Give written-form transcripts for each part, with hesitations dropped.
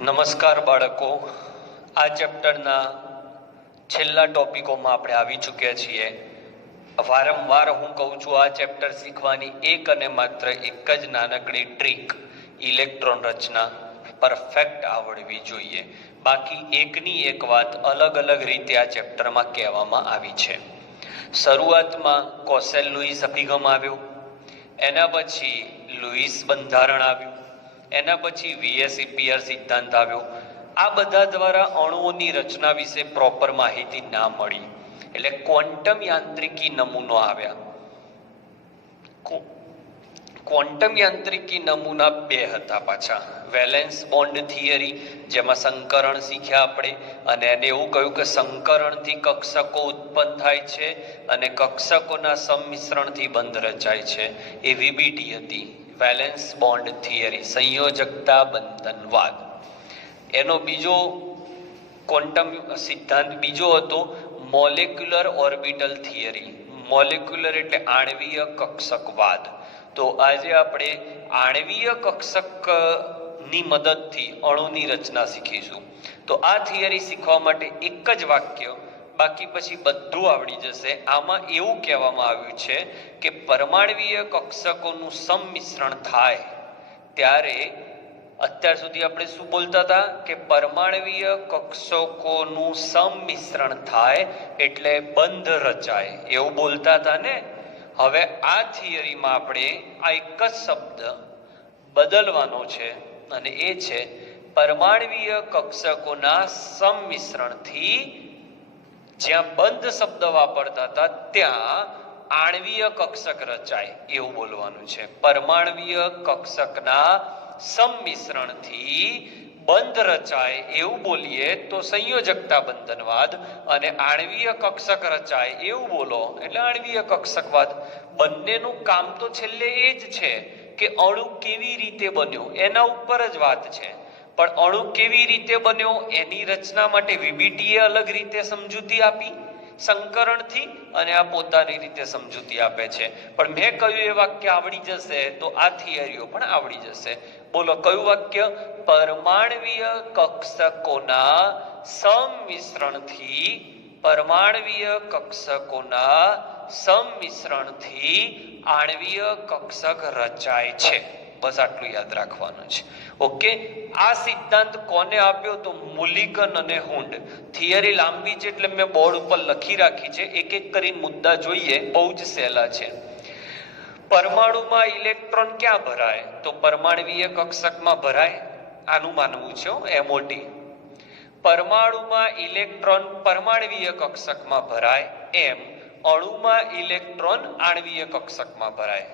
નમસ્કાર બાળકો, આ ચેપ્ટરના છેલ્લા ટોપિકોમાં આપણે આવી ચૂક્યા છીએ. વારંવાર હું કહું છું, આ ચેપ્ટર શીખવાની એક અને માત્ર એક જ નાનકડી ટ્રીક, ઇલેક્ટ્રોન રચના પરફેક્ટ આવડવી જોઈએ. બાકી એકની એક વાત અલગ અલગ રીતે આ ચેપ્ટરમાં કહેવામાં આવી છે. શરૂઆતમાં કોસેલ લુઈસ અભિગમ આવ્યો, એના પછી લુઈસ બંધારણ આવ્યું, એના પછી વીએસ-ઈપીઆર સિદ્ધાંત આવ્યો. આ બધા દ્વારા અણુઓની રચના વિશે પ્રોપર માહિતી ના મળી, એટલે ક્વોન્ટમ યાંત્રિકી નમૂનો આવ્યા. ક્વોન્ટમ યાંત્રિકી નમૂના બે હતા પાછા. વેલેન્સ બોન્ડ થિયરી, જેમાં સંકરણ શીખ્યા આપણે, અને એને એવું કહ્યું કે સંકરણથી કક્ષકો ઉત્પન્ન થાય છે અને કક્ષકોના સંમિશ્રણથી બંધ રચાય છે. એ વીબીટી હતી, વેલેન્સ બોન્ડ થિયરી, સંયોજકતા બંધનવાદ. એનો બીજો ક્વોન્ટમ સિદ્ધાંત બીજો હતો મોલેક્યુલર ઓર્બિટલ થિયરી. મોલેક્યુલર એટલે આણ્વીય કક્ષકવાદ. તો આજે આપણે આણ્વીય કક્ષકની મદદથી અણુની રચના શીખીશું. તો આ થિયરી શીખવા માટે એક જ વાક્ય, બાકી પછી બધું આવડી જશે. આમાં એવું કહેવામાં આવ્યું છે કે પરમાણ્વીય કક્ષકોનું સંમિશ્રણ થાય ત્યારે, અત્યાર સુધી આપણે શું બોલતા હતા કે પરમાણ્વીય કક્ષકોનું સંમિશ્રણ થાય એટલે બંધ રચાય, એવું બોલતા હતા ને. હવે આ થિયરીમાં આપણે આ એક જ શબ્દ બદલવાનો છે, અને એ છે પરમાણ્વીય કક્ષકોના સંમિશ્રણથી, જ્યાં બંધ શબ્દ વાપરતા હતા ત્યાં આણ્વીય કક્ષક રચાય, એવું બોલવાનું છે. પરમાણ્વીય કક્ષકના સંમિશ્રણથી બંધ રચાય એવું બોલીએ તો સંયોજકતા બંધનવાદ, અને આણ્વીય કક્ષક રચાય એવું બોલો એટલે આણ્વીય કક્ષકવાદ. બંનેનું કામ તો છેલ્લે એ જ છે કે અણુ કેવી રીતે બન્યો એના ઉપર જ વાત છે. પણ અણુ કેવી રીતે બન્યો એની રચના માટે વીબીટીએ અલગ રીતે સમજૂતી આપી સંકરણથી, અને આ પોતાની રીતે સમજૂતી આપે છે. પણ મેં કહ્યું એ વાક્ય આવડી જશે તો આ થિયરીઓ પણ આવડી જશે. બોલો કયું વાક્ય? પરમાણ્વીય કક્ષકોના સંમિશ્રણથી, પરમાણ્વીય કક્ષકોના સંમિશ્રણથી આણ્વીય કક્ષક રચાય છે. બસ આટલું યાદ રાખવાનું છે. ઓકે, આ સિદ્ધાંત કોને આપ્યો? તો મુલિકન અને હુન્ડ. થિયરી લાંબી છે એટલે મેં બોર્ડ ઉપર લખી રાખી છે, એક એક કરીને મુદ્દા જોઈએ, બહુ જ સહેલા છે. પરમાણુમાં ઇલેક્ટ્રોન ક્યાં ભરાય? તો પરમાણ્વીય કક્ષકમાં ભરાય, આનું માનવું છે એમઓટી. પરમાણુમાં ઇલેક્ટ્રોન પરમાણ્વીય કક્ષકમાં ભરાય, એમ અણુમાં ઇલેક્ટ્રોન આણ્વીય કક્ષકમાં ભરાય.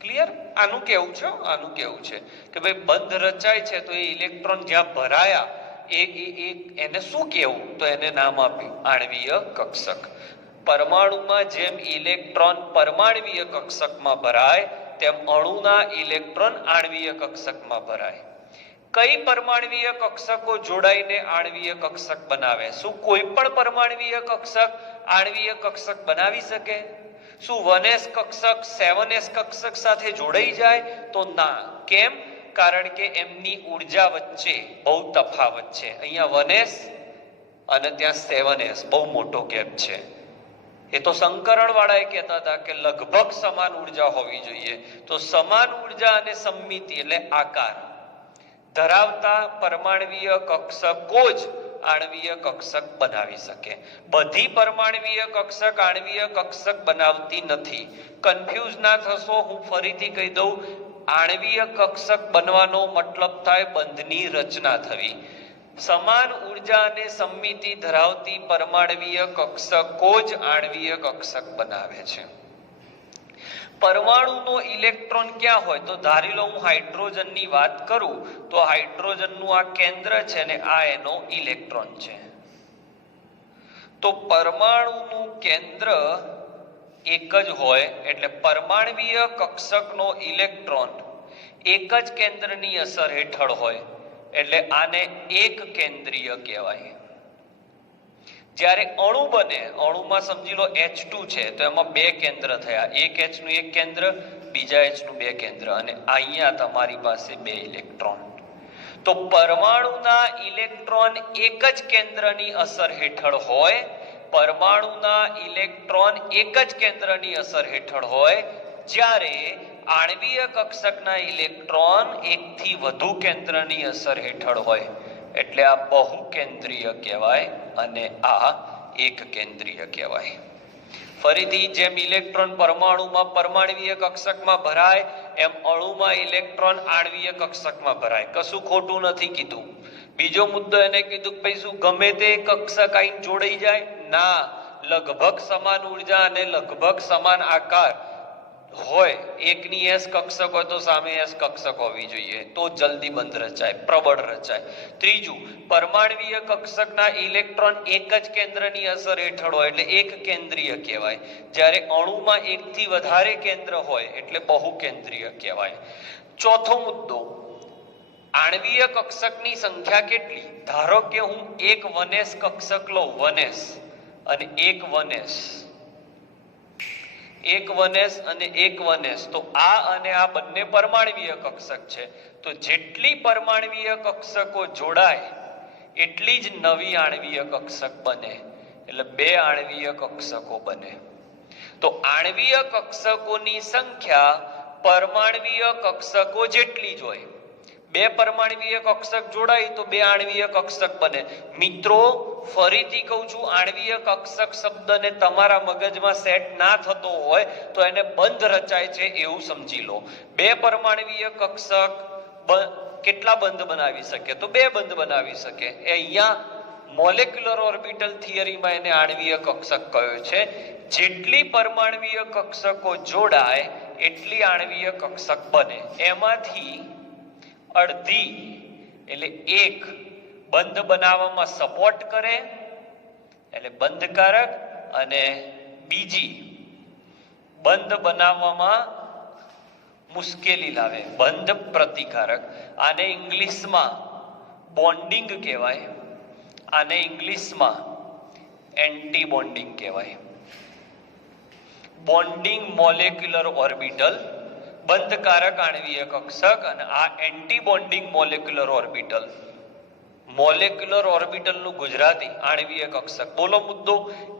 ક્લિયર? આનું કેવું છે, આનું કેવું છે કે ભાઈ બંધ રચાય છે તો એ ઇલેક્ટ્રોન જ્યાં ભરાયા એને શું કેવું? તો એને નામ આપ્યું આણ્વીય કક્ષક. પરમાણુમાં જેમ ઇલેક્ટ્રોન પરમાણ્વીય કક્ષકમાં ભરાય તેમ અણુના ઇલેક્ટ્રોન આણ્વીય કક્ષકમાં ભરાય. કઈ પરમાણ્વીય કક્ષકો જોડાઈને આણ્વીય કક્ષક બનાવે? શું કોઈ પણ પરમાણ્વીય કક્ષક આણ્વીય કક્ષક બનાવી શકે? શું 1s કક્ષક 7s કક્ષક સાથે જોડાઈ જાય? તો ના. કેમ? કારણ કે એમની ઉર્જા વચ્ચે બહુ તફાવત છે. અહીંયા 1s અને ત્યાં 7s, બહુ મોટો ગેપ છે. એ તો સંકરણ વાળાએ કહેતા હતા કે લગભગ સમાન ઉર્જા હોવી જોઈએ. તો સમાન ઉર્જા અને સમમિતિ એટલે આકાર ધરાવતા પરમાણ્વીય કક્ષકો જ આણ્વીય કક્ષક બનાવી શકે. બધી પરમાણ્વીય કક્ષક આણ્વીય કક્ષક બનાવતી નથી. કન્ફ્યુઝ ના થશો, હું ફરીથી કહી દઉં. આણ્વીય કક્ષક બનવાનો મતલબ થાય બંધની રચના થવી. સમાન ઉર્જા અને સમમિતિ ધરાવતી પરમાણ્વીય કક્ષકો જ આણ્વીય કક્ષક બનાવે છે. પરમાણુનો ઇલેક્ટ્રોન ક્યાં હોય? તો ધારી લો હું હાઇડ્રોજનની વાત કરું તો હાઇડ્રોજનનું આ કેન્દ્ર છે ને આ એનો ઇલેક્ટ્રોન છે. તો પરમાણુનું કેન્દ્ર એક જ હોય એટલે પરમાણ્વીય કક્ષકનો ઇલેક્ટ્રોન એક જ કેન્દ્રની અસર હેઠળ હોય એટલે આને એક કેન્દ્રીય કહેવાય. જ્યારે અણુ બને, અણુમાં સમજી લો H2 છે તો એમાં બે કેન્દ્ર થયા, એક H નું એક કેન્દ્ર, બીજા H નું બે કેન્દ્ર, અને અહીંયા તમારી પાસે બે ઇલેક્ટ્રોન. તો પરમાણુના ઇલેક્ટ્રોન એક જ કેન્દ્રની અસર હેઠળ હોય, પરમાણુના ઇલેક્ટ્રોન એક જ કેન્દ્રની અસર હેઠળ હોય, જ્યારે આણ્વીય કક્ષકના ઇલેક્ટ્રોન એકથી વધુ કેન્દ્રની અસર હેઠળ હોય. એટલે આ બહુકેન્દ્રીય કહેવાય અને આ એક કેન્દ્રીય કહેવાય. ફરીથી જેમ ઇલેક્ટ્રોન પરમાણુમાં પરમાણ્વીય કક્ષકમાં ભરાય એમ અણુમાં ઇલેક્ટ્રોન આણ્વીય કક્ષકમાં ભરાય. કશું ખોટું નથી કીધું. બીજો મુદ્દો એને કીધું કે ભાઈ શું ગમે તે કક્ષક આઈને જોડાઈ જાય? ના, લગભગ સમાન ઉર્જા અને લગભગ સમાન આકાર હોય. એકની એસ કક્ષક હોય તો સામે એસ કક્ષક હોવી જોઈએ, તો જલ્દી બંધ રચાય, પ્રબળ રચાય. ત્રીજું, પરમાણ્વીય કક્ષકના ઇલેક્ટ્રોન એક જ કેન્દ્રની અસર હેઠળ હોય એટલે એક કેન્દ્રીય કહેવાય, જ્યારે અણુમાં એકથી વધારે કેન્દ્ર હોય એટલે બહુકેન્દ્રીય કહેવાય. ચોથો મુદ્દો, આણ્વીય કક્ષકની સંખ્યા કેટલી? ધારો કે હું એક 1s કક્ષક લઉં, 1s અને એક 1s, એક 1s અને એક 1s, તો આ અને આ બંને પરમાણ્વીય કક્ષક છે. તો જેટલી પરમાણ્વીય કક્ષકો જોડાય એટલી જ નવી આણ્વીય કક્ષક બને, એટલે બે આણ્વીય કક્ષકો બને. તો આણ્વીય કક્ષકોની સંખ્યા પરમાણ્વીય કક્ષકો જેટલી જ હોય. બે પરમાણ્વીય કક્ષક જોડાય તો બે આણ્વીય કક્ષક બને. મિત્રો ફરીથી કહું છું, આણ્વીય કક્ષક શબ્દને તમારા મગજમાં સેટ ના થતો હોય તો એને બંધ રચાય છે એવું સમજી લો. બે પરમાણ્વીય કક્ષક કેટલા બંધ બનાવી શકે? તો બે બંધ બનાવી શકે. એ અહીંયા મોલેક્યુલર ઓર્બિટલ થિયરીમાં એને આણ્વીય કક્ષક કહ્યો છે. જેટલી પરમાણ્વીય કક્ષકો જોડાય એટલી આણ્વીય કક્ષક બને. એમાંથી અડધી એટલે એક બંધ બનાવવામાં સપોર્ટ કરે એટલે બંધકારક, અને બીજી બંધ બનાવવામાં મુશ્કેલી લાવે, બંધ પ્રતિકારક. આને ઇંગ્લિશમાં બોન્ડિંગ કહેવાય, આને ઇંગ્લિશમાં એન્ટી બોન્ડિંગ કહેવાય. બોન્ડિંગ મોલેક્યુલર ઓર્બિટલ, બંધકારક આણ્વીય કક્ષક, અને આ anti bonding molecular orbital. Molecular ઓર્બિટલનું ગુજરાતી આણ્વીય કક્ષક. બોલો મુદ્દો,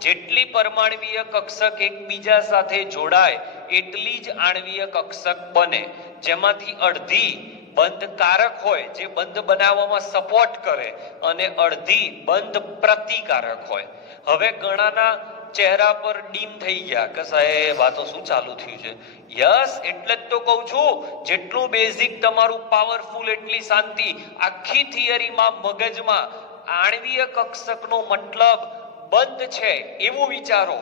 જેટલી પરમાણ્વીય કક્ષક એકબીજા સાથે જોડાય એટલી જ આણ્વીય કક્ષક બને, જેમાંથી અડધી બંધકારક હોય જે બંધ બનાવવામાં સપોર્ટ કરે અને અડધી બંધ પ્રતિકારક હોય. હવે ઘણાના ચહેરા પર ડીમ થઈ ગયા કે સાહેબ આ તો શું ચાલુ થયું છે. યસ, એટલે જ તો કહું છું, જેટલું બેઝિક તમારું પાવરફુલ એટલી શાંતિ. આખી થિયરીમાં મગજમાં આણ્વીય કક્ષકનો મતલબ બંધ છે એવું વિચારો.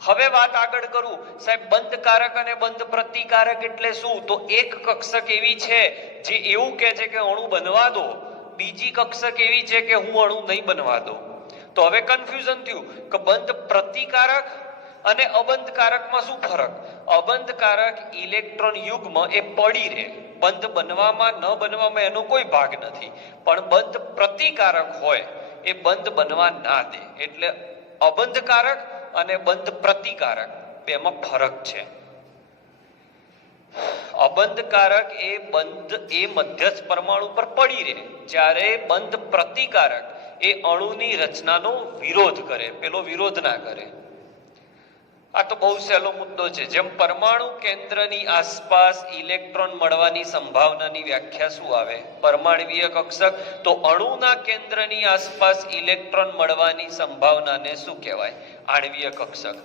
હવે વાત આગળ કરું. સાહેબ બંધકારક અને બંધ પ્રતિકારક એટલે શું? તો એક કક્ષક એવી છે જે એવું કહે છે કે અણુ બનવા દો, બીજી કક્ષક એવી છે કે હું અણુ નહીં બનવા દઉં. તો હવે કન્ફ્યુઝન થયું કે બંધ પ્રતિકારક અને અબંધકારકમાં શું ફરક? અબંધકારક ઇલેક્ટ્રોન યુગ્મ એ પડી રહે, બંધ બનવામાં ન બનવામાં એનો કોઈ ભાગ નથી. પણ બંધ પ્રતિકારક હોય એ બંધ બનવા ના દે. એટલે અબંધકારક અને બંધ પ્રતિકારક બેમાં ફરક છે. અબંધકારક એ બંધ એ મધ્યસ્થ પરમાણુ પર પડી રહે, જ્યારે બંધ પ્રતિકારક એ અણુની રચનાનો વિરોધ કરે, પેલો વિરોધ ના કરે. આ તો બહુ સહેલો મુદ્દો છે. જેમ પરમાણુ કેન્દ્રની આસપાસ ઇલેક્ટ્રોન મળવાની સંભાવનાની વ્યાખ્યા શું આવે? પરમાણ્વીય કક્ષક. તો અણુના કેન્દ્રની આસપાસ ઇલેક્ટ્રોન મળવાની સંભાવનાને શું કહેવાય? આણ્વીય કક્ષક.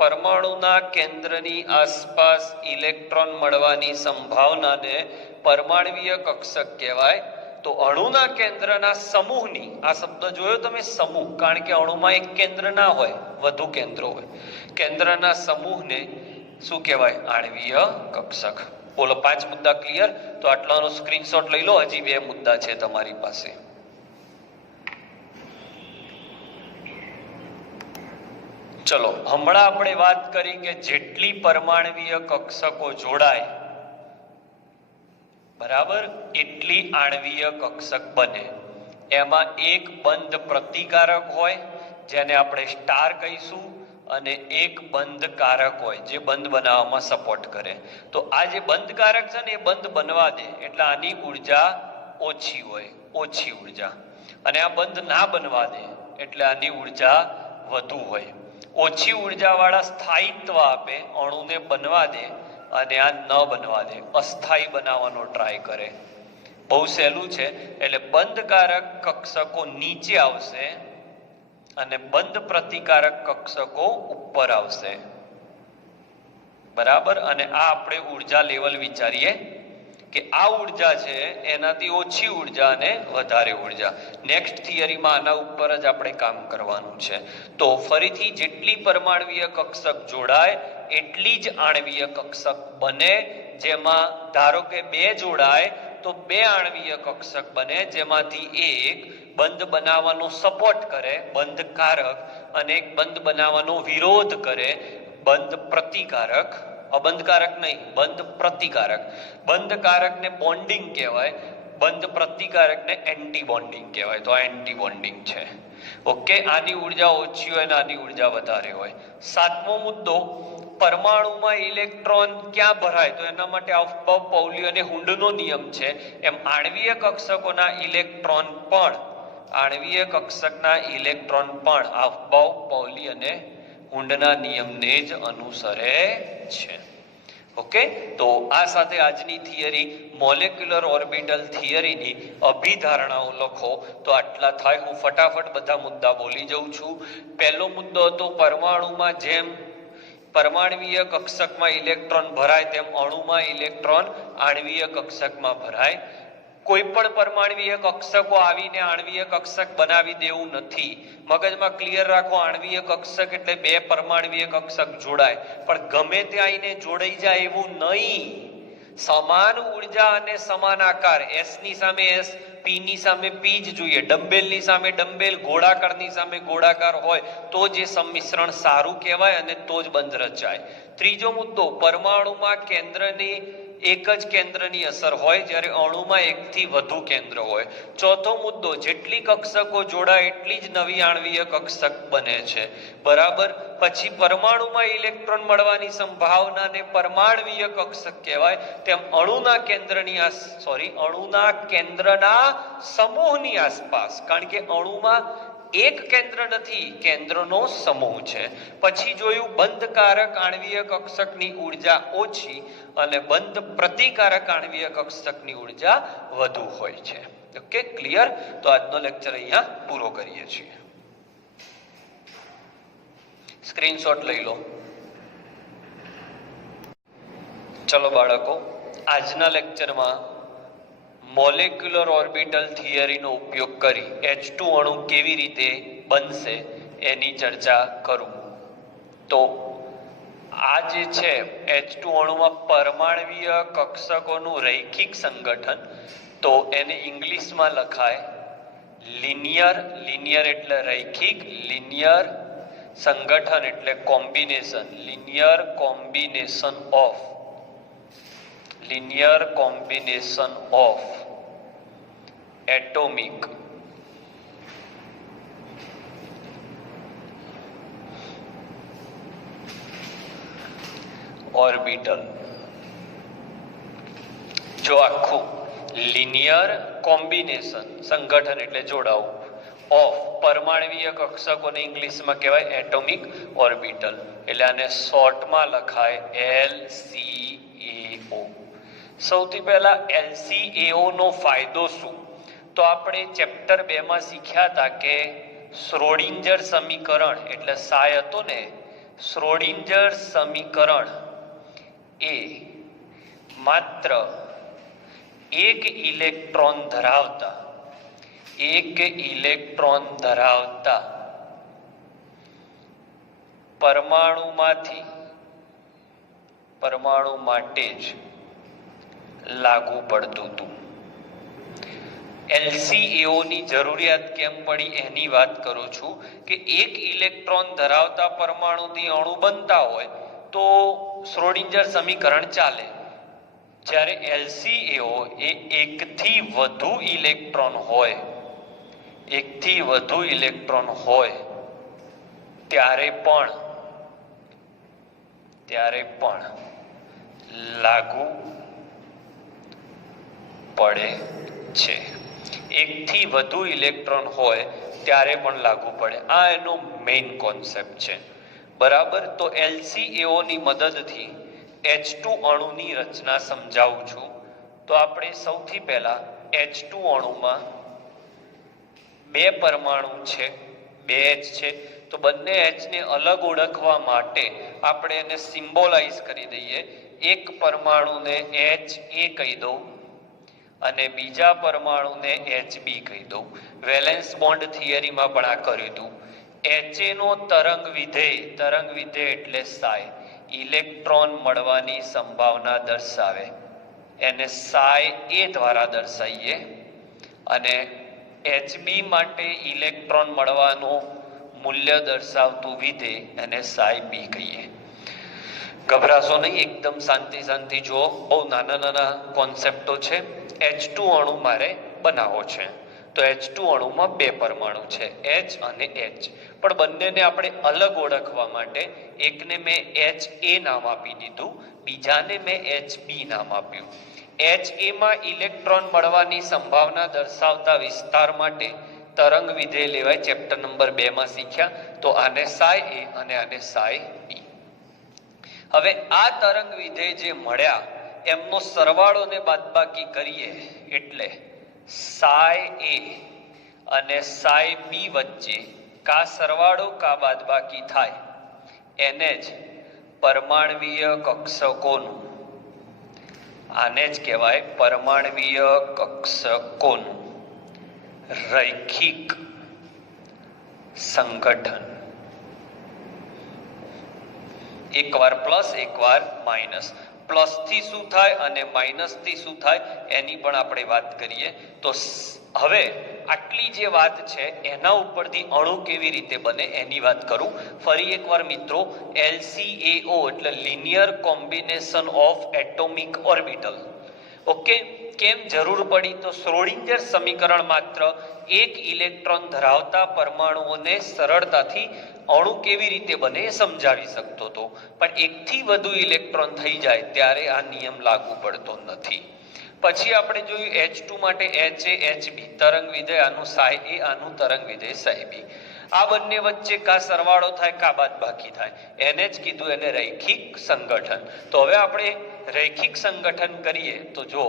પરમાણુના કેન્દ્રની આસપાસ ઇલેક્ટ્રોન મળવાની સંભાવનાને પરમાણ્વીય કક્ષક કહેવાય. તો અણુના કેન્દ્રના સમૂહની, આ શબ્દ જોયો તમે, સમૂહ, કારણ કે અણુમાં એક કેન્દ્ર ના હોય, વધુ કેન્દ્રો હોય. કેન્દ્રના સમૂહને શું કહેવાય? આણ્વીય કક્ષક. બોલો, 5 મુદ્દા ક્લિયર? તો આટલાનો સ્ક્રીનશોટ લઈ લો, હજી 2 મુદ્દા છે તમારી પાસે. ચલો, હમણાં આપણે વાત કરી કે જેટલી પરમાણ્વીય કક્ષકો જોડાય બરાબર એટલી આણ્વીય કક્ષક બને. એમાં એક બંધ પ્રતિકારક હોય જેને આપણે સ્ટાર કહીશું, અને એક બંધકારક હોય જે બંધ બનાવવામાં સપોર્ટ કરે. તો આ જે બંધકારક છે ને એ બંધ બનવા દે એટલે આની ઉર્જા ઓછી હોય, ઓછી ઉર્જા. અને આ બંધ ના બનવા દે એટલે આની ઉર્જા વધુ હોય. ઓછી ઉર્જા વાળા સ્થાયિત્વ આપે, અણુને બનવા દે, અને આ ન બનવા દે, અસ્થાયી બનાવવાનો ટ્રાય કરે. બહુ સહેલું છે. એટલે બંધકારક કક્ષકો નીચે આવશે અને બંધ પ્રતિકારક કક્ષકો ઉપર આવશે. બરાબર. અને આ આપણે ઉર્જા લેવલ વિચારીએ કે આ ઉર્જા છે એનાથી ઓછી ઉર્જા અને વધારે ઉર્જા. નેક્સ્ટ થિયરીમાં આના ઉપર જ આપણે કામ કરવાનું છે. તો ફરીથી જેટલી પરમાણવીય કક્ષક જોડાય એટલી જ આણવીય કક્ષક બને. જેમાં ધારો કે 2 જોડાય તો 2 આણવીય કક્ષક બને, જેમાંથી એક બંધ બનાવવાનો સપોર્ટ કરે, બંધકારક, અને એક બંધ બનાવવાનો વિરોધ કરે, બંધ પ્રતિકારક. અબંધકારક નહીં, બંધ પ્રતિકારક. બંધકારકને બોન્ડિંગ કહેવાય, બંધ પ્રતિકારકને એન્ટી બોન્ડિંગ કહેવાય. તો આ એન્ટી બોન્ડિંગ છે. ઓકે. આની ઉર્જા ઓછી હોય અને આની ઉર્જા વધારે હોય. 7મો મુદ્દો, પરમાણુમાં ઇલેક્ટ્રોન ક્યાં ભરાય? તો એના માટે અફબાઉ પાઉલી અને હુન્ડનો નિયમ છે. એમ આણવીય કક્ષકોના ઇલેક્ટ્રોન પણ, આણવીય કક્ષકના ઇલેક્ટ્રોન પણ અફબાઉ પાઉલી અને હુન્ડના નિયમને જ અનુસરે છે. ઓકે. તો આ સાથે આજની થિયરી મોલેક્યુલર ઓર્બિટલ થિયરીની અભિધારણાઓ લખો તો આટલા થાય. હું ફટાફટ બધા મુદ્દા બોલી જઉં છું. પહેલો મુદ્દો હતો પરમાણુમાં જેમ પરમાણવીય કક્ષકમાં ઇલેક્ટ્રોન ભરાય તેમ અણુમાં ઇલેક્ટ્રોન આણવીય કક્ષકમાં ભરાય. કોઈ પણ પરમાણવીય કક્ષકો આવીને આણવીય કક્ષક બનાવી દેવું નથી. મગજમાં ક્લિયર રાખો, આણવીય કક્ષક એટલે 2 પરમાણવીય કક્ષક જોડાય, પણ ગમે ત્યાં આવીને જોડાઈ જાય એવું નહીં. સમાન ઉર્જા અને સમાન આકાર. એસ ની સામે એસ, પી ની સામે પી જ જોઈએ. ડમ્બેલની સામે ડમ્બેલ, ગોળાકારની સામે ગોળાકાર હોય તો જે સંમિશ્રણ સારું કહેવાય અને તો જ બંધ રચાય. ત્રીજો મુદ્દો, પરમાણુમાં કેન્દ્રની એક જ કેન્દ્રની અસર હોય, જ્યારે અણુમાં એકથી વધુ કેન્દ્ર હોય. ચોથો મુદ્દો, જેટલી કક્ષકો જોડાય એટલી જ નવી આણવીય કક્ષક બને છે. બરાબર. પછી પરમાણુમાં ઇલેક્ટ્રોન મળવાની સંભાવનાને પરમાણવીય કક્ષક કહેવાય. તેમ અણુના કેન્દ્રના સમૂહની આસપાસ, કારણ કે અણુમાં એક કેન્દ્ર નથી, કેન્દ્રનો સમૂહ છે. પછી જોયું બંધકારક આણવીય કક્ષકની ઉર્જા ઓછી અને બંધ પ્રતિકારક આણવીય કક્ષકની ઉર્જા વધુ હોય છે. Okay, clear? તો આજનો લેક્ચર અહીંયા પૂરો કરીએ છીએ. સ્ક્રીનશોટ લઈ લો. ચલો બાળકો, આજના લેક્ચરમાં મોલેક્યુલર ઓર્બિટલ થિયરીનો ઉપયોગ કરી H2 અણુ કેવી રીતે બનશે એની ચર્ચા કરું. તો આ જે છે H2 અણુમાં પરમાણવીય કક્ષકોનું રૈખિક સંગઠન, તો એને ઇંગ્લિશમાં લખાય લિનિયર. લિનિયર એટલે રૈખિક, લિનિયર સંગઠન એટલે combination, linear combination of, linear combination of atomic orbital. જો આખું linear combination સંગઠન એટલે જોડાવું ઓફ પરમાણવીય કક્ષકોને ઇંગ્લિશમાં કહેવાય એટોમિક ઓર્બિટલ. એટલે આને શોર્ટમાં લખાય LCAO. સૌથી પહેલા LCAO નો ફાયદો શું? તો આપણે ચેપ્ટર 2 માં શીખ્યા હતા કે શ્રોડિંજર સમીકરણ એટલે સાય હતું ને, શ્રોડિંજર સમીકરણ એ માત્ર એક ઇલેક્ટ્રોન ધરાવતા પરમાણુ માટે જ લાગુ પડતું હતું. LCAO ની જરૂરિયાત કેમ પડી એની વાત કરું છું કે એક ઇલેક્ટ્રોન ધરાવતા પરમાણુથી અણુ બનતા હોય તો શ્રોડિંજર સમીકરણ ચાલે. જ્યારે LCAO એ એકથી વધુ ઇલેક્ટ્રોન હોય ત્યારે પણ ત્યારે પણ લાગુ પડે છે. એકથી વધુ ઇલેક્ટ્રોન હોય ત્યારે પણ લાગુ પડે. આ એનો મેઇન કોન્સેપ્ટ છે. બરાબર. તો LCAO ની મદદથી H2 અણુની રચના સમજાવું છું. તો આપણે સૌથી પહેલા H2 અણુમાં બે પરમાણુ છે, બે H છે. તો બંને H ને અલગ ઓળખવા માટે આપણે એને સિમ્બોલાઇઝ કરી દઈએ. એક પરમાણુને HA કહી દઉં અને બીજા પરમાણુને HB કહી દઉં. વેલેન્સ બોન્ડ થિયરીમાં પણ આ કર્યું હતું. HA નો તરંગ વિધેય એટલે psi, ઇલેક્ટ્રોન મળવાની સંભાવના દર્શાવે, એને psi A દ્વારા દર્શાવીએ. અને HB માટે ઇલેક્ટ્રોન મળવાનું મૂલ્ય દર્શાવતું વિધેય એને psi B કહીએ. ગભરાશો નહીં, એકદમ શાંતિ જુઓ. બહુ નાના કોન્સેપ્ટો છે. H2 અણુ મારે બનાવવો છે. તો H2 અણુમાં બે પરમાણુ છે, H અને H. પણ બંનેને આપણે અલગ ઓળખવા માટે એકને મેં HA નામ આપી દીધું, બીજાને મેં HB નામ આપ્યું. HA માં ઇલેક્ટ્રોન મળવાની સંભાવના દર્શાવતા વિસ્તાર માટે તરંગ વિધેય લેવાય. ચેપ્ટર નંબર 2 માં શીખ્યા. તો આને psi A અને આને psi B. હવે આ તરંગ વિધેય જે મળ્યા એમનો સરવાળો ને બાદબાકી કરીએ એટલે psi A અને psi B વચ્ચે કા સરવાળો કા બાદબાકી થાય એને જ પરમાણવીય કક્ષકોનું, આને જ કહેવાય પરમાણવીય કક્ષકોનું રૈખિક સંગઠન. એકવાર પ્લસ એકવાર માઇનસ. પ્લસ થી શું થાય અને માઇનસ થી શું થાય એની પણ આપણે વાત કરીએ. તો હવે આટલી જે વાત છે એના ઉપરથી અણુ કેવી રીતે બને એની વાત કરું. ફરી એકવાર મિત્રો, LCAO એટલે linear combination of atomic orbital. Okay. કેમ જરૂર પડી? તો શ્રોડિંજર સમીકરણ માત્ર એક ઇલેક્ટ્રોન ધરાવતા પરમાણુઓને સરળતાથી અણુ કેવી રીતે બને એ સમજાવી શકતો હતો, પણ એકથી વધુ ઇલેક્ટ્રોન થઈ જાય ત્યારે આ નિયમ લાગુ પડતો નથી. પછી આપણે જોયું H2 માટે HA HB તરંગ વિધેય, આનું psi A, આનું તરંગ વિધેય psi B. આ બંને વચ્ચે કા સરવાળો થાય કા બાદબાકી થાય, એને જ કીધું એને રૈખિક સંગઠન. તો હવે આપણે રૈખિક સંગઠન કરીએ તો જો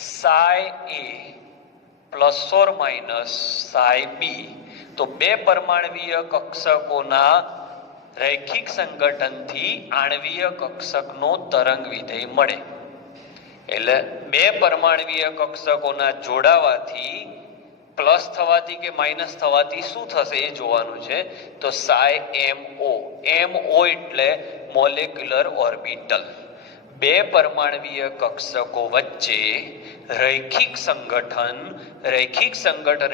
psi A plus or minus psi B, તો બે પરમાણવીય કક્ષકોના રૈખિક સંગઠનથી આણવીય કક્ષકનો તરંગ વિધેય મળે. એટલે બે પરમાણવીય કક્ષકોના જોડાવાથી પ્લસ થવાથી કે માઇનસ થવાથી શું થશે એ જોવાનું છે. તો psi MO, MO એટલે મોલેક્યુલર ઓર્બિટલ. બે પરમાણવીય કક્ષકો વચ્ચે રૈખિક સંગઠન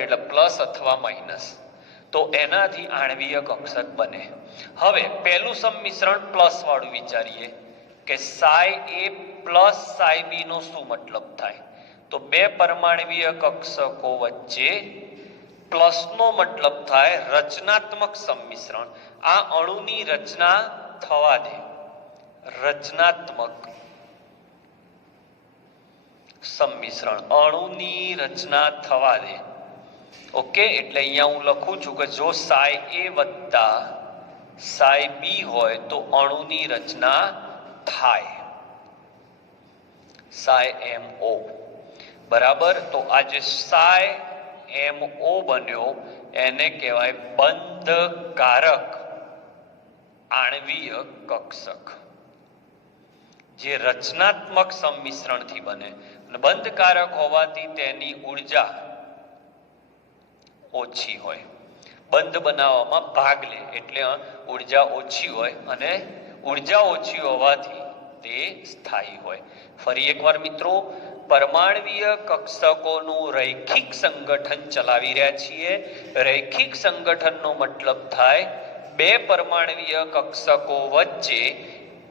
એટલે પ્લસ અથવા માઇનસ, તો એનાથી આણવીય કક્ષક બને. હવે પહેલું સંમિશ્રણ પ્લસ વાળું વિચારીએ કે psi A plus psi B નો શું મતલબ થાય? તો બે પરમાણવીય કક્ષકો વચ્ચે પ્લસ નો મતલબ થાય રચનાત્મક સંમિશ્રણ. આ અણુની રચના થવા દે, રચનાત્મક સંમિશ્રણ, અણુની રચના થવા દે. ઓકે. એટલે અહીંયા હું લખું છું કે જો psi A વત્તા psi B હોય તો અણુની રચના થાય, psi MO. બરાબર. તો આ જે psi MO બન્યો એને કહેવાય બંધકારક આણવીય કક્ષક, જે રચનાત્મક સંમિશ્રણથી બને. બંધકારક હોવાથી તેની ઉર્જા ઓછી હોય, બંધ બનાવવામાં ભાગ લે એટલે ઉર્જા ઓછી હોય, અને ઉર્જા ઓછી હોવાથી તે સ્થાયી હોય. ફરી એકવાર મિત્રો, પરમાણવીય કક્ષકોનું રૈખિક સંગઠન ચલાવી રહ્યા છીએ. રૈખિક સંગઠનનો મતલબ થાય બે પરમાણવીય કક્ષકો વચ્ચે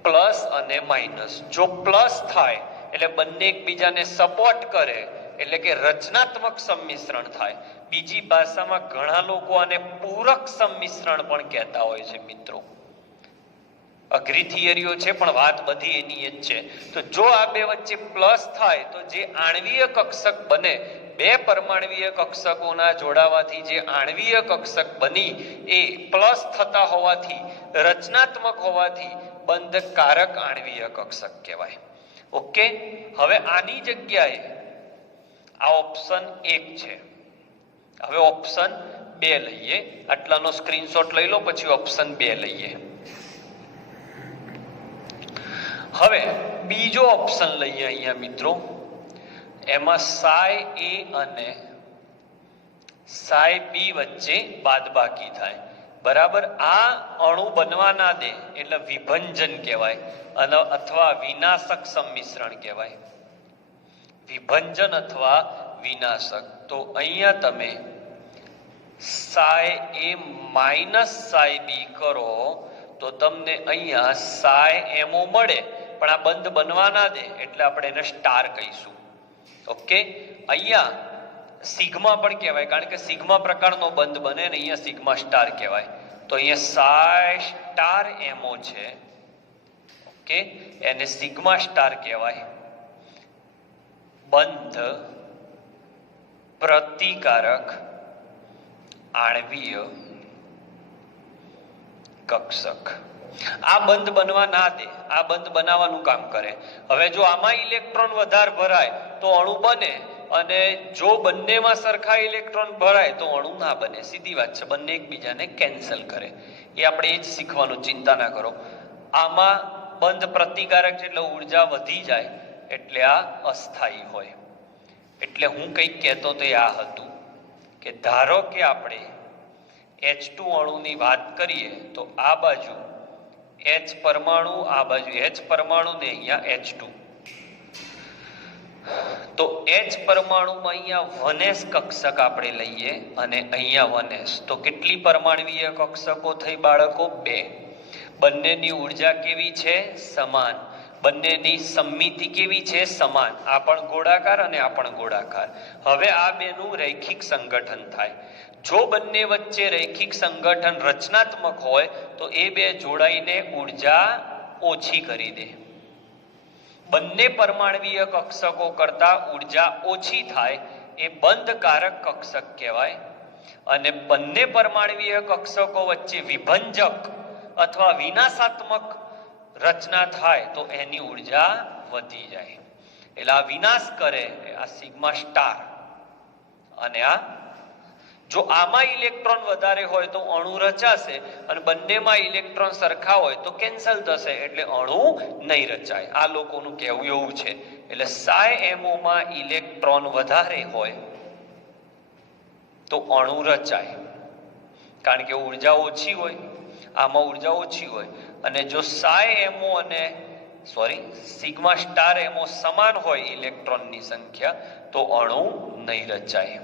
પ્લસ અને માઇનસ. જો પ્લસ થાય એટલે બંને એકબીજાને સપોર્ટ કરે એટલે કે રચનાત્મક સંમિશ્રણ થાય. બીજી ભાષામાં ઘણા લોકો આને પૂરક સંમિશ્રણ પણ કહેતા હોય છે મિત્રો. અઘરી થિયરીઓ છે પણ વાત બધી એની જ છે. તો જો આ બે વચ્ચે પ્લસ થાય તો જે આણ્વીય કક્ષક બને, બે પરમાણ્વીય કક્ષકોના જોડાવાથી જે આણ્વીય કક્ષક બની એ પ્લસ થતા હોવાથી, રચનાત્મક હોવાથી બંધકારક આણ્વીય કક્ષક કહેવાય. ઓકે, હવે આની જગ્યાએ આ ઓપ્શન 1 છે. હવે ઓપ્શન 2 લઈએ. આટલાનો સ્ક્રીનશોટ લઈ લો, પછી ઓપ્શન 2 લઈએ. હવે બીજો ઓપ્શન લઈએ અહીંયા મિત્રો. એમાં સાય એ અને સાય બી વચ્ચે બાદબાકી થાય. બરાબર, આ અણુ બનવા ના દે એટલે વિભંજન કહેવાય, અને અથવા વિનાશક સંમિશ્રણ કહેવાય. વિભંજન અથવા વિનાશક. તો અહીંયા તમે સાય એ માઇનસ સાય બી કરો તો તમને અહીંયા સાય એમઓ મળે, પણ આ બંધ બનવા ના દે એટલે આપણે એને સ્ટાર કહીશું. ઓકે, અહીંયા સિગ્મા પણ કહેવાય, કારણ કે સિગ્મા પ્રકારનો બંધ બને ને અહીંયા સિગ્મા સ્ટાર કહેવાય. તો અહીંયા સાય સ્ટાર એમઓ છે. ઓકે, એને સિગ્મા સ્ટાર કહેવાય. બંધ પ્રતિકારક આણ્વીય કક્ષક. આ બંધ બનવા ના દે, આ બંધ બનાવવાનું કામ કરે. હવે જો આમાં ઇલેક્ટ્રોન વધારે ભરાય તો અણુ બને, અને જો બંનેમાં સરખા ઇલેક્ટ્રોન ભરાય તો અણુ ના બને. સીધી વાત છે, બંને એકબીજાને કેન્સલ કરે. એ આપણે એ જ શીખવાનું, ચિંતા ના કરો. આમાં બંધ પ્રતિકારક છે એટલે ઉર્જા વધી જાય, એટલે આ અસ્થાયી હોય. એટલે હું કંઈક કહેતો તો આ હતું કે ધારો કે આપણે H2 અણુની વાત કરીએ તો આ બાજુ H પરમાણુ, આ બાજુ H પરમાણુ ને અહીંયા H2. તો H પરમાણુમાં અહીંયા 1s કક્ષક આપણે લઈએ અને અહીંયા 1s. તો કેટલી પરમાણ્વીય કક્ષકો થઈ બાળકો? 2. બંનેની ઉર્જા કેવી છે? સમાન. બંનેની સમમિતિ કેવી છે? સમાન. આ પણ ગોળાકાર અને આ પણ ગોળાકાર. હવે આ બેનું રૈખિક સંગઠન થાય. જો બંને વચ્ચે રૈખિક સંગઠન રચનાત્મક હોય તો એ બે જોડાઈને ઉર્જા ઓછી કરી દે. બંને પરમાણ્વીય કક્ષકો કરતા ઉર્જા ઓછી થાય એ બંધકારક કક્ષક કહેવાય. અને બંને પરમાણ્વીય કક્ષકો વચ્ચે વિભંજક અથવા વિનાશાત્મક રચના થાય તો એની ઉર્જા વધી જાય. એટલે આ વિનાશ કરે આ સિગ્મા સ્ટાર, અને આ જો આમાં ઇલેક્ટ્રોન વધારે હોય તો અણુ રચાશે, અને બંનેમાં ઇલેક્ટ્રોન સરખા હોય તો કેન્સલ થશે, એટલે અણુ નહીં રચાય. આ લોકોનું કહેવું એવું છે. એટલે સાય એમઓ માં ઇલેક્ટ્રોન વધારે હોય તો અણુ રચાય, કારણ કે ઉર્જા ઓછી હોય. આમાં ઉર્જા ઓછી હોય. અને જો સાય એમઓ અને સિગ્મા સ્ટાર એમઓ સમાન હોય ઇલેક્ટ્રોનની સંખ્યા તો અણુ નહીં રચાય.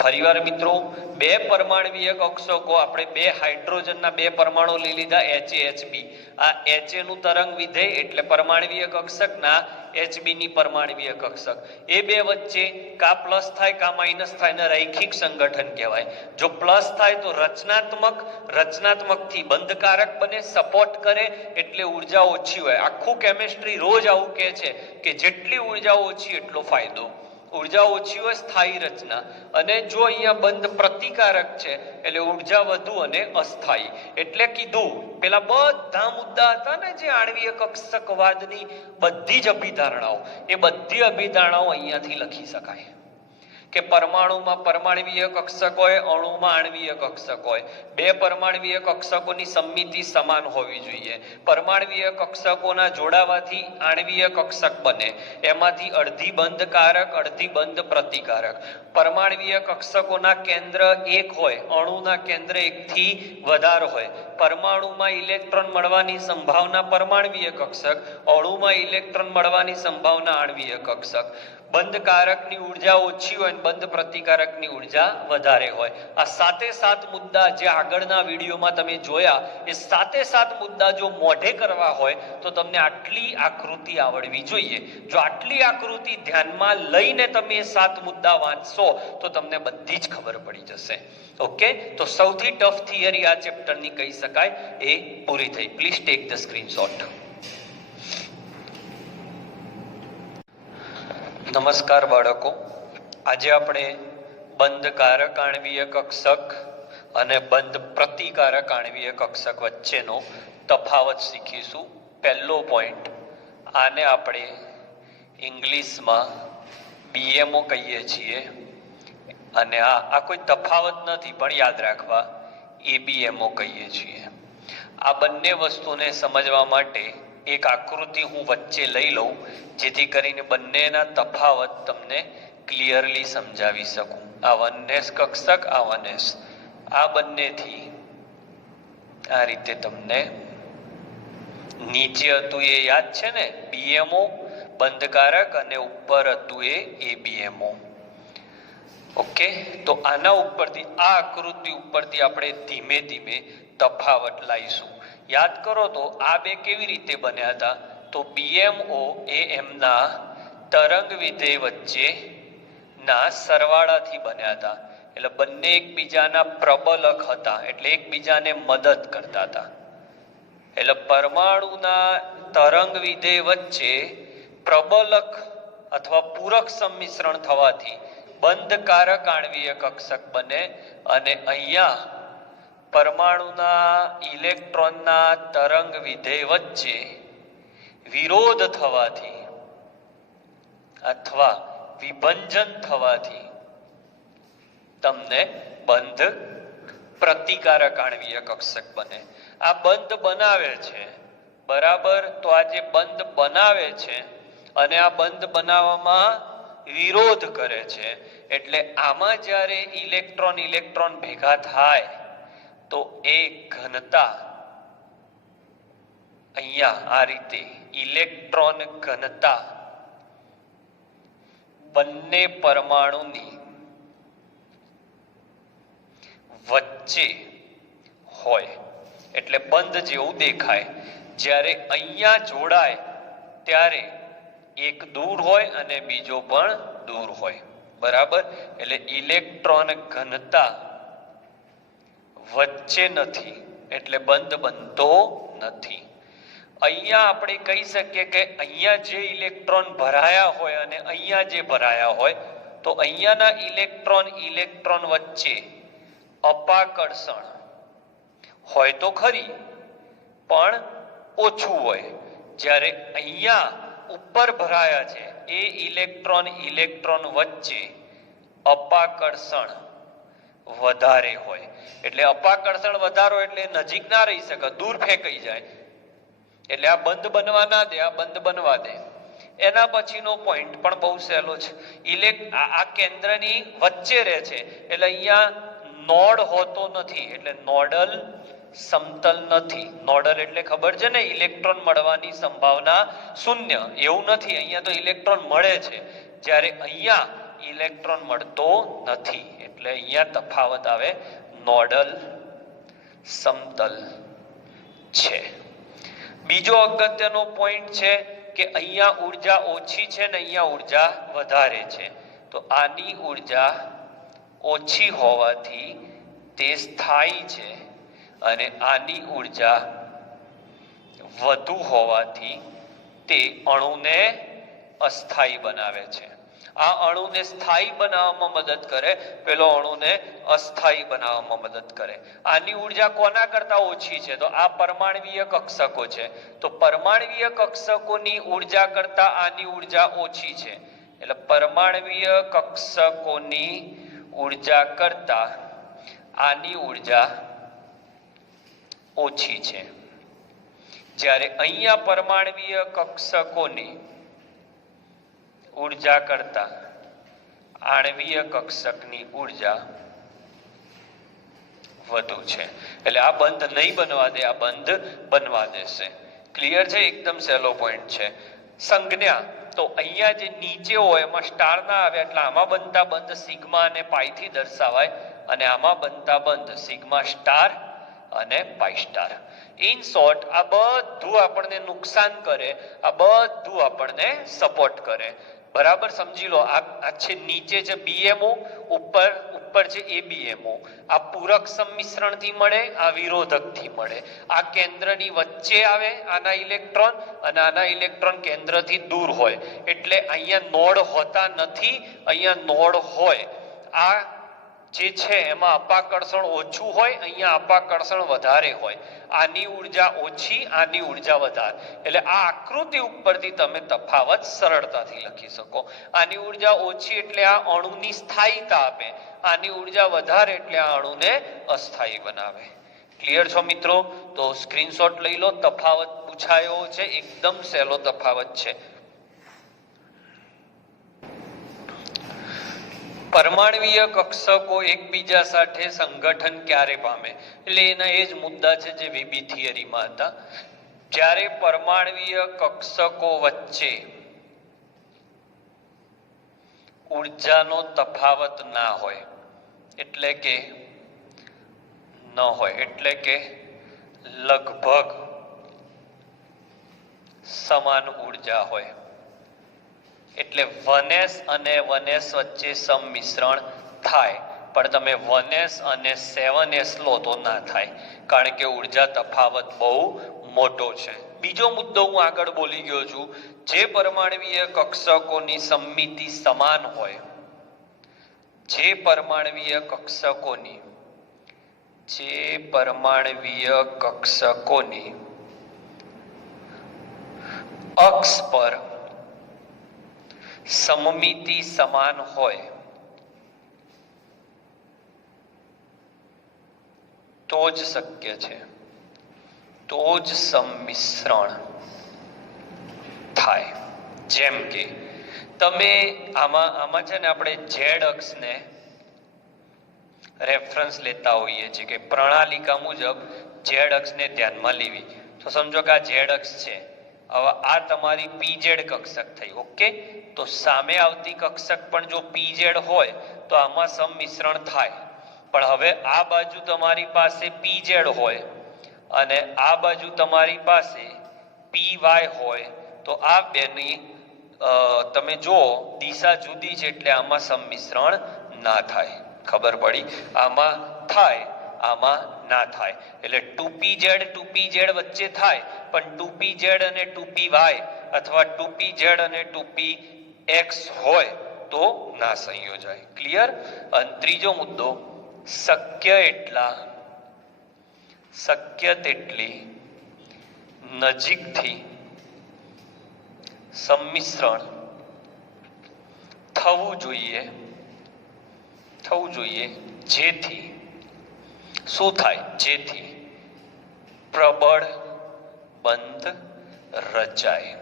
ફરીવાર મિત્રો, બે પરમાણ્વીય કક્ષકો, આપણે બે હાઇડ્રોજનના બે પરમાણુ લઈ લીધા HAHB. આ HA નું તરંગ વિધેય એટલે પરમાણ્વીય કક્ષકના HB ની પરમાણ્વીય કક્ષક. એ બે વચ્ચે કા પ્લસ થાય કા માઇનસ થાય ને રૈખિક સંગઠન કહેવાય. જો પ્લસ થાય તો રચનાત્મક, રચનાત્મક થી બંધકારક બને, સપોર્ટ કરે, એટલે ઉર્જા ઓછી હોય. આખું કેમિસ્ટ્રી રોજ આવું કહે છે કે જેટલી ઉર્જા ઓછી એટલો ફાયદો. ઉર્જા ઓછી હોય સ્થાયી રચના, અને જો અહીંયા બંધ પ્રતિકારક છે એટલે ઉર્જા વધુ અને અસ્થાયી. એટલે કીધું પેલા બધા મુદ્દા હતા ને જે આણ્વીય કક્ષકવાદની બધી જ અભિધારણાઓ, એ બધી અભિધારણાઓ અહીંયાથી લખી શકાય કે પરમાણુમાં પરમાણ્વીય કક્ષક હોય, અણુમાં આણ્વીય કક્ષક હોય. બે પરમાણ્વીય કક્ષકોની સમમિતિ સમાન હોવી જોઈએ. પરમાણ્વીય કક્ષકોના જોડાવાથી આણ્વીય કક્ષક બને. એમાંથી અડધી બંધકારક, અડધી બંધ પ્રતિકારક. પરમાણ્વીય કક્ષકોના કેન્દ્ર 1 હોય, અણુના કેન્દ્ર 1 થી વધારે હોય. પરમાણુમાં ઇલેક્ટ્રોન મળવાની સંભાવના પરમાણ્વીય કક્ષક, અણુમાં ઇલેક્ટ્રોન મળવાની સંભાવના આણ્વીય કક્ષક. બંધકારકની ઉર્જા ઓછી હોય અને બંધ પ્રતિકારકની ઉર્જા વધારે હોય. આ સાતે સાત મુદ્દા જે આગળના વિડીયોમાં તમે જોયા એ સાતે સાત મુદ્દા જો મોઢે કરવા હોય તો તમને આટલી આકૃતિ આવડવી જોઈએ. જો આટલી આકૃતિ ધ્યાનમાં લઈને તમે એ સાત મુદ્દા વાંચશો તો તમને બધી જ ખબર પડી જશે. ઓકે, તો સૌથી ટફ થિયરી આ ચેપ્ટરની કહી શકાય એ પૂરી થઈ. Please take the screenshot. નમસ્કાર બાળકો, આજે આપણે બંધકારક આણ્વીય કક્ષક અને બંધ પ્રતિકારક આણ્વીય કક્ષક વચ્ચેનો તફાવત શીખીશું. પહેલો પોઈન્ટ, આને આપણે ઇંગ્લિશમાં BMO કહીએ છીએ અને આ કોઈ તફાવત નથી પણ યાદ રાખવા ABMO કહીએ છીએ. આ બંને વસ્તુને સમજવા માટે એક આકૃતિ હું વચ્ચે લઈ લઉં જેથી કરીને બંનેના તફાવત તમને ક્લિયરલી સમજાવી શકું. આ 1s કક્ષક, આ 1s, આ બંનેથી આ રીતે તમને નીચે હતું એ યાદ છે ને BMO બંધકારક અને ઉપર હતું એ ABMO. ઓકે, તો આના ઉપરથી આ આકૃતિ ઉપરથી આપણે ધીમે ધીમે તફાવત લાવીશું. યાદ કરો તો આ બે કેવી રીતે બન્યા હતા? તો BMO એ એમના તરંગ વિધેય વચ્ચે ના સરવાળાથી બન્યા હતા. એટલે બંને એકબીજાના પ્રબલક હતા, એટલે એકબીજાને મદદ કરતા હતા. એટલે પરમાણુના તરંગ વિધેય વચ્ચે પ્રબલક અથવા પૂરક સંમિશ્રણ થવાથી બંધકારક આણ્વીય કક્ષક બને અને અહીંયા પરમાણુના ઇલેક્ટ્રોનના તરંગ વિધેય વચ્ચે વિરોધ થવાથી અથવા વિભંજન થવાથી તમને બંધ પ્રતિકારક આણ્વીય કક્ષક બને. આ બંધ બનાવે છે, બરાબર? તો આ જે બંધ બનાવે છે અને આ બંધ બનાવવામાં વિરોધ કરે છે, એટલે આમાં જ્યારે ઇલેક્ટ્રોન ભેગા થાય તો એ ઘનતા અહીંયા આ રીતે ઇલેક્ટ્રોન ઘનતા બંને પરમાણુની વચ્ચે હોય એટલે બંધ જેવું દેખાય. જ્યારે અહીંયા જોડાય ત્યારે એક દૂર હોય અને બીજો પણ દૂર હોય, બરાબર? એટલે ઇલેક્ટ્રોન ઘનતા વચ્ચે નથી એટલે બંધ બનતો નથી. અહીંયા આપણે કહી શકીએ કે અહીંયા જે ઇલેક્ટ્રોન ભરાયા હોય અને અહીંયા જે ભરાયા હોય તો અહીંયાના ઇલેક્ટ્રોન વચ્ચે અપાકર્ષણ હોય તો ખરી પણ ઓછું હોય. જ્યારે અહીંયા ઉપર ભરાયા છે એ ઇલેક્ટ્રોન વચ્ચે અપાકર્ષણ વધારે હોય. એટલે અપાકર્ષણ વધારો એટલે નજીક ના રહી શકે, દૂર ફેંકાઈ જાય. એટલે આ બંધ બનવા ના દે, આ બંધ બનવા દે. એના પછીનો પોઈન્ટ પણ બહુ સહેલો છે. આ કેન્દ્રની વચ્ચે રહે છે એટલે અહીંયા નોડ હોતો નથી, એટલે નોડલ સમતલ નથી. નોડલ એટલે ખબર છે ને, ઇલેક્ટ્રોન મળવાની સંભાવના શૂન્ય. એવું નથી, અહીંયા તો ઇલેક્ટ્રોન મળે છે, જ્યારે અહીંયા ઇલેક્ટ્રોન મળતો નથી. એટલે અહીંયા તફાવત આવે, નોડલ સમતલ છે. બીજો અગત્યનો પોઈન્ટ છે કે અહીંયા ઉર્જા ઓછી છે ને અહીંયા ઉર્જા વધારે છે. તો આની ઉર્જા ઓછી હોવાથી તે સ્થાયી છે અને આની ઉર્જા વધુ હોવાથી તે અણુને અસ્થાયી બનાવે છે. આ અણુને સ્થાયી બનાવવામાં મદદ કરે, પેલો અણુને અસ્થાયી બનાવવામાં મદદ કરે. આની ઉર્જા કોના કરતા ઓછી છે? તો આ પરમાણ્વીય કક્ષકો છે. તો પરમાણ્વીય કક્ષકોની ઉર્જા કરતા આની ઉર્જા ઓછી છે. એટલે પરમાણ્વીય કક્ષકોની ઉર્જા કરતા આની ઉર્જા ઓછી છે. જ્યારે અહીંયા પરમાણ્વીય કક્ષકોની ઉર્જા કરતા આણ્વીય કક્ષકની ઉર્જા વધુ છે. એટલે આ બંધ નહીં બનવા દે, આ બંધ બનવા દેશે. ક્લિયર છે? એકદમ સહેલો પોઈન્ટ છે. સંજ્ઞા તો અહીંયા જે નીચે હોય એમાં સ્ટાર ના આવે એટલે આમાં બનતા બંધ સિગ્મા અને પાઈ થી દર્શાવાય અને આમાં બનતા બંધ સિગ્મા સ્ટાર અને પાઈ સ્ટાર. ઇન શોર્ટ આ બધું આપણને નુકસાન કરે, આ બધું આપણને સપોર્ટ કરે. બરાબર સમજી લો. આ છે નીચે છે બીએમઓ, ઉપર છે એબીએમઓ. આ પૂરક સંમિશ્રણ થી મળે, આ વિરોધક થી મળે. આ કેન્દ્રની વચ્ચે આવે આના ઇલેક્ટ્રોન અને આના ઇલેક્ટ્રોન કેન્દ્રથી દૂર હોય એટલે અહીંયા નોડ હોતા નથી, અહીંયા નોડ હોય. આ જે છે એમાં અપાકર્ષણ ઓછું હોય, અહીંયા અપાકર્ષણ વધારે હોય. આની ઉર્જા ઓછી, આની ઉર્જા વધારે. એટલે આ આકૃતિ ઉપરથી તમે તફાવત સરળતાથી લખી શકો. આની ઉર્જા ઓછી એટલે આ અણુની સ્થાયીતા આપે, આની ઉર્જા વધારે એટલે આ અણુને અસ્થાયી બનાવે. ક્લિયર છો મિત્રો? તો સ્ક્રીનશોટ લઈ લો. તફાવત પૂછાયો છે, એકદમ સહેલો તફાવત છે. પરમાણવીય કક્ષકો એકબીજા સાથે સંગઠન ક્યારે પામે? એટલે એના એ જ મુદ્દા છે જે વીબી થિયરીમાં હતા. જ્યારે પરમાણવીય કક્ષકો વચ્ચે ઉર્જાનો તફાવત ના હોય, એટલે કે ન હોય, એટલે કે લગભગ સમાન ઉર્જા હોય. એટલે 1s અને 1s વચ્ચે સંમિશ્રણ થાય, પણ તમે 1s અને 7s લો તો ના થાય, કારણ કે ઉર્જા તફાવત બહુ મોટો છે. બીજો મુદ્દો હું આગળ બોલી ગયો છું. જે પરમાણવીય કક્ષકોની સમમિતિ સમાન હોય, જે પરમાણવીય કક્ષકોની અક્ષ પર સમમિતિ સમાન હોય તો જ શક્ય છે, તો જ સંમિશ્રણ થાય. જેમ કે તમે આમાં છે ને આપણે ઝેડ અક્ષને રેફરન્સ લેતા હોઈએ છીએ કે પ્રણાલિકા મુજબ ઝેડ અક્ષને ધ્યાનમાં લેવી. તો સમજો કે આ ઝેડ અક્ષ છે. હવે આ તમારી પીઝેડ કક્ષક થઈ. ઓકે, તો સામે આવતી કક્ષક પણ જો પીઝેડ હોય તો આમાં સંમિશ્રણ થાય. પણ હવે આ બાજુ તમારી પાસે પીઝેડ હોય અને આ બાજુ તમારી પાસે પીવાય હોય તો આ બેની તમે જુઓ દિશા જુદી છે એટલે આમાં સંમિશ્રણ ના થાય. ખબર પડી? આમાં થાય, આમાં ના થાય. એટલે 2pz વચ્ચે થાય, પણ 2pz અને 2py અથવા 2pz અને 2px હોય તો ના સંયોજાય. ક્લિયર? અને ત્રીજો મુદ્દો, શક્ય તેટલી નજીકથી સંમિશ્રણ થવું જોઈએ જેથી શું થાય? જેથી પ્રબળ બંધ રચાય.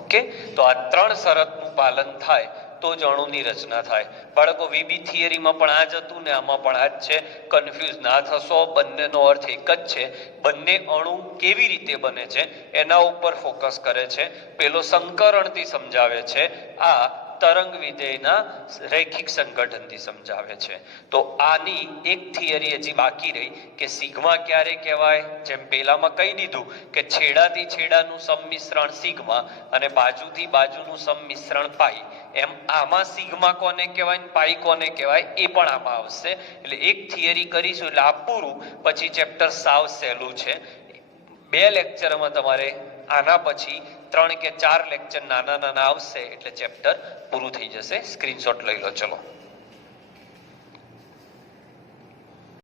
ઓકે, તો આ ત્રણ શરતનું પાલન થાય તો જ અણુની રચના થાય. બાળકો વીબી થિયરીમાં પણ આ જ હતું ને આમાં પણ આ જ છે. કન્ફ્યુઝ ના થશો, બંનેનો અર્થ એક જ છે. બંને અણુ કેવી રીતે બને છે એના ઉપર ફોકસ કરે છે. પેલો સંકરણથી સમજાવે છે, આ તરંગ વિધેયના રૈખિક સંગઠનથી સમજાવે છે. તો આની એક થિયરી હજી બાકી રહી કે સિગ્મા ક્યારે કહેવાય. જેમ પેલામાં કહી દીધું કે છેડાથી છેડાનું સંમિશ્રણ સિગ્મા અને બાજુથી બાજુનું સંમિશ્રણ પાઈ, એમ આમાં સિગ્મા કોને કહેવાય ને પાઈ કોને કહેવાય એ પણ આમાં આવશે. એટલે એક થિયરી કરીશું એટલે આ પૂરું. પછી ચેપ્ટર સાવ સહેલું છે. 2 લેક્ચરમાં તમારે આના પછી 3 કે 4 લેક્ચર નાના આવશે એટલે ચેપ્ટર પૂરું થઈ જશે. સ્ક્રીનશોટ લઈ લો. ચલો.